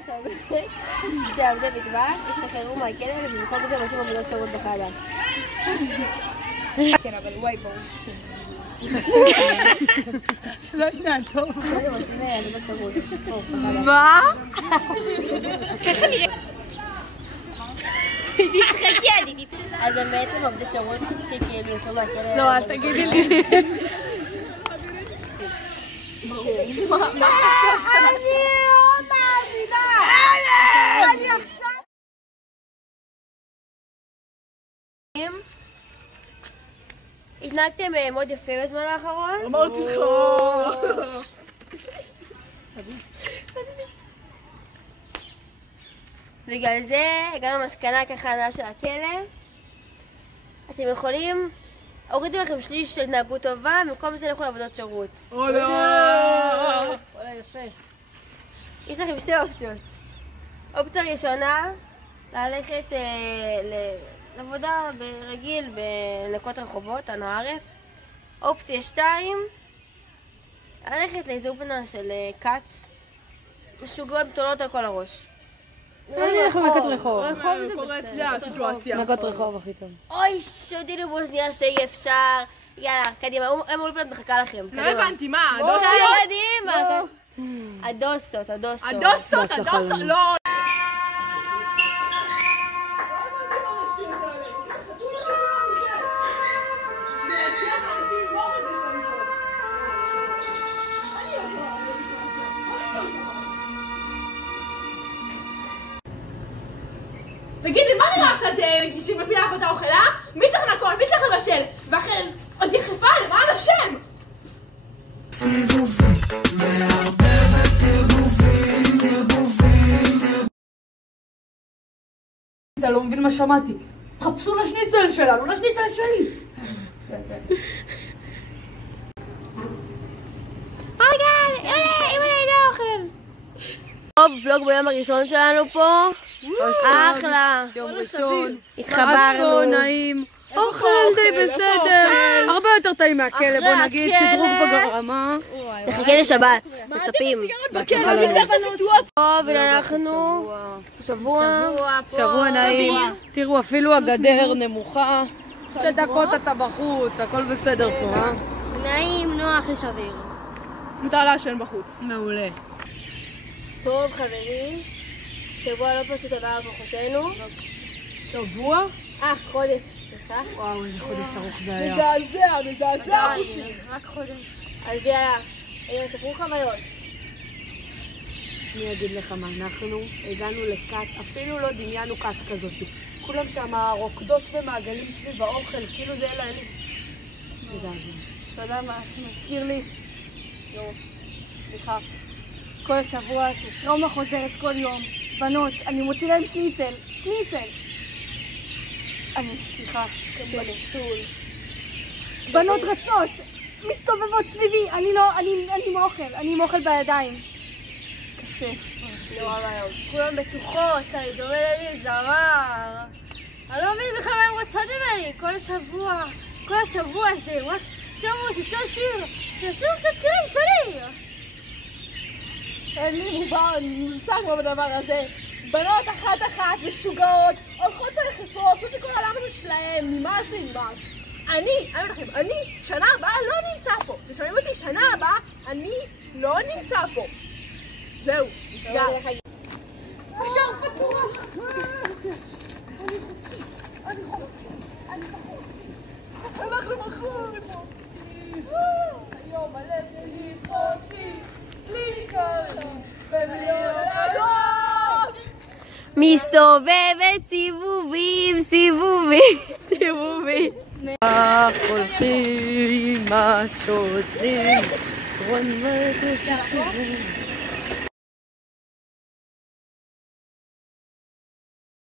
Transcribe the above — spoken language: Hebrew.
שעבדי מטבח, השתחררו מהכלא ובמקום זה הם עושים עבודות שירות בחדר. כן, אבל וואי ברור. לא יודעת, טוב. מה? ככה נראה. תתחכי, אני תתחכי. אז הם בעצם עובדי שירות שכאילו יוצאו מהכלא. לא, אל תגידי לי. מה חשבת? אני לא מאמינה! אני עכשיו... התנהגתם מאוד יפה בזמן האחרון? אמרתי לך! בגלל זה הגענו למסקנה ככה הנהלה של הכלא. אתם יכולים... הורידו לכם שליש של התנהגות טובה, במקום זה לכו לעבודות שירות. אולה! יפה. יש לכם שתי אופציות. אופציה ראשונה, ללכת לעבודה ברגיל בנקות רחובות, הנערף. אופציה 2, ללכת לאיזו אופנה של קאט, משוגעות בתולות על כל הראש. אני הולכת לקט רחוב. רחוב זה קורץ לי בסדר. הסיטואציה. נקות רחוב הכי טוב. אוי, שודינו בוזניה שאי אפשר. יאללה, קדימה, הם אולפנות מחכה לכם. לא הבנתי, מה? הדוסות? הדוסיות? הדוסות, הדוסות. הדוסות, הדוסות, לא. תגידי, מה נראה עכשיו שמפילה פה את האוכל, אה? מי צריך לנקות? מי צריך לבשל? ואחרי עוד יחפה, למען השם! אתה לא מבין מה שמעתי. תחפשו לשניצל שלנו, לשניצל שלי! רגע, אימא לילה אוכל. טוב, ולוג ביום הראשון שלנו פה. אחלה. יום ראשון. התחברנו. נעים. אוכל די בסדר. הרבה יותר טעים מהכלא, בוא נגיד. שדרוג בגרמה. נחכה לשבת. מצפים. טוב, אנחנו שבוע נעים. תראו, אפילו הגדר נמוכה. 2 דקות אתה בחוץ, הכל בסדר פה, אה? נעים, נוח, יש אוויר. מותר לעשן בחוץ. מעולה. טוב, חברים. שבוע לא פשוט עבר בכוחותינו. שבוע? חודש. סליחה. וואו, איזה חודש ארוך זה היה. מזעזע חושים. רק חודש. אז יאללה, ספרו חוויות. אני אגיד לך מה, אנחנו הגענו לקאט, אפילו לא דמיינו קאט כזאת. כולם שם רוקדות במעגלים סביב האוכל, כאילו זה אלה אני. מזעזע. אתה יודע מה, מזכיר לי? סליחה. כל שבוע, טראומה חוזרת כל יום. בנות, אני מוציא להם שניצל. סליחה, בסטול. בנות רצות, מסתובבות סביבי, אני עם אוכל בידיים. קשה. כולם בטוחות שאני דומה לי זמר. אני לא מבין בכלל מה הם רוצות ממני. כל השבוע הזה, רק שמו אותי אותו שיר. שעשו קצת שירים שלי. אין לי מושג מה בדבר הזה. בנות אחת משוגעות, הולכות ביחפות, חושבות שכל העולם הזה שלהם, נמאס. אני, שנה הבאה לא נמצא פה. אתם שומעים אותי? שנה הבאה אני לא נמצא פה. זהו, נסגר. עכשיו פתוח! אנחנו בחוץ! היום הלב שלי חופשי, בלי לקרוא ובלי הולדות! מסתובבת סיבובים. הולכים השוטרים, רון ותתקרב.